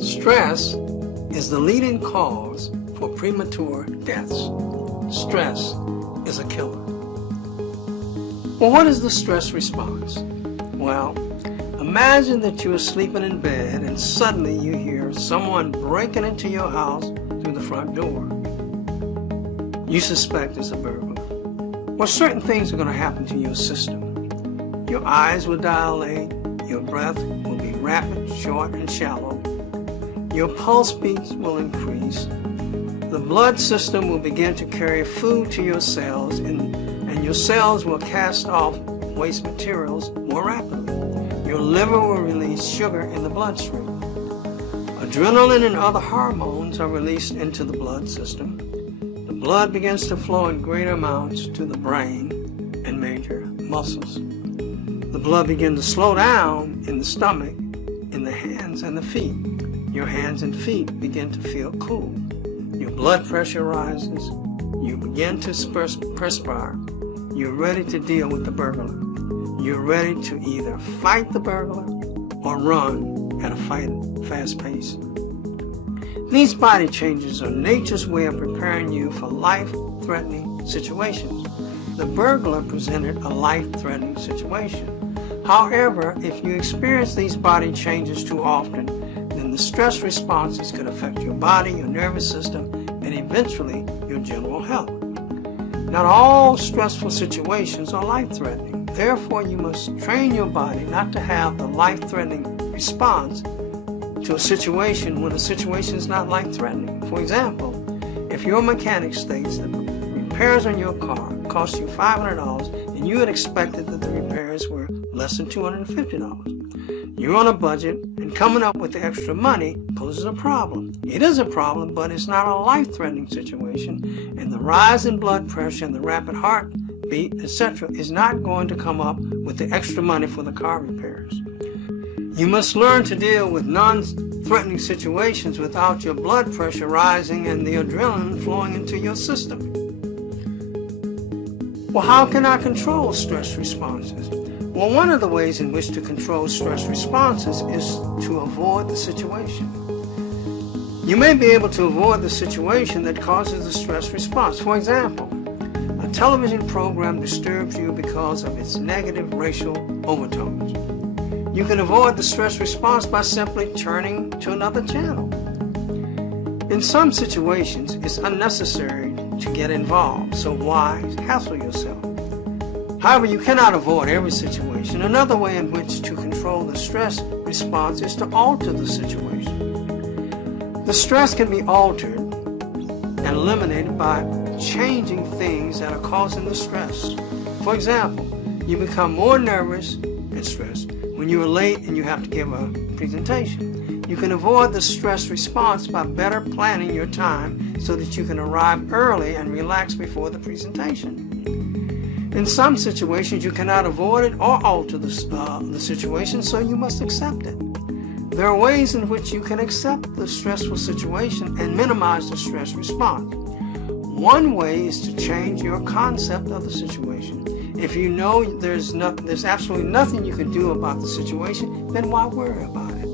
Stress is the leading cause for premature deaths. Stress is a killer. Well, what is the stress response? Well, imagine that you are sleeping in bed and suddenly you hear someone breaking into your house through the front door. You suspect it's a burglar. Well, certain things are going to happen to your system. Your eyes will dilate, your breath will be rapid, short, and shallow. Your pulse beats will increase. The blood system will begin to carry food to your cells, and your cells will cast off waste materials more rapidly. Your liver will release sugar in the bloodstream. Adrenaline and other hormones are released into the blood system. The blood begins to flow in greater amounts to the brain and major muscles. The blood begins to slow down in the stomach, in the hands and the feet. Your hands and feet begin to feel cool. Your blood pressure rises. You begin to perspire. You're ready to deal with the burglar. You're ready to either fight the burglar or run at a fast pace. These body changes are nature's way of preparing you for life-threatening situations. The burglar presented a life-threatening situation. However, if you experience these body changes too often, then the stress responses could affect your body, your nervous system, and eventually your general health. Not all stressful situations are life-threatening. Therefore, you must train your body not to have the life-threatening response to a situation when the situation is not life-threatening. For example, if your mechanic states that repairs on your car cost you $500 and you had expected that the repairs were less than $250. You're on a budget, and coming up with the extra money poses a problem. It is a problem, but it's not a life-threatening situation, and the rise in blood pressure and the rapid heartbeat, etc., is not going to come up with the extra money for the car repairs. You must learn to deal with non-threatening situations without your blood pressure rising and the adrenaline flowing into your system. Well, how can I control stress responses? Well, one of the ways in which to control stress responses is to avoid the situation. You may be able to avoid the situation that causes the stress response. For example, a television program disturbs you because of its negative racial overtones. You can avoid the stress response by simply turning to another channel. In some situations, it's unnecessary to get involved, so why hassle yourself? However, you cannot avoid every situation. Another way in which to control the stress response is to alter the situation. The stress can be altered and eliminated by changing things that are causing the stress. For example, you become more nervous and stressed when you are late and you have to give a presentation. You can avoid the stress response by better planning your time so that you can arrive early and relax before the presentation. In some situations, you cannot avoid it or alter the situation, so you must accept it. There are ways in which you can accept the stressful situation and minimize the stress response. One way is to change your concept of the situation. If you know there's absolutely nothing you can do about the situation, then why worry about it?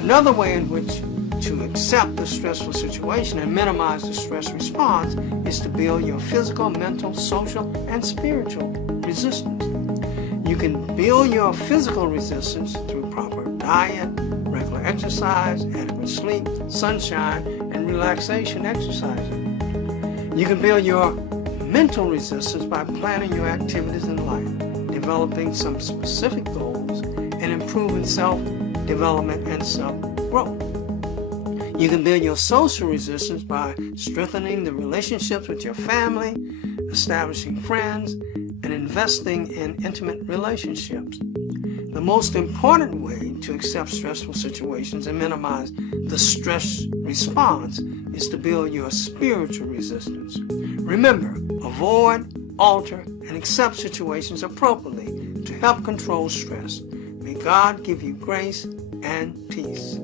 Another way in which to accept the stressful situation and minimize the stress response is to build your physical, mental, social, and spiritual resistance. You can build your physical resistance through proper diet, regular exercise, adequate sleep, sunshine, and relaxation exercising. You can build your mental resistance by planning your activities in life, developing some specific goals, and improving self-development and self-growth. You can build your social resistance by strengthening the relationships with your family, establishing friends, and investing in intimate relationships. The most important way to accept stressful situations and minimize the stress response is to build your spiritual resistance. Remember, avoid, alter, and accept situations appropriately to help control stress. May God give you grace and peace.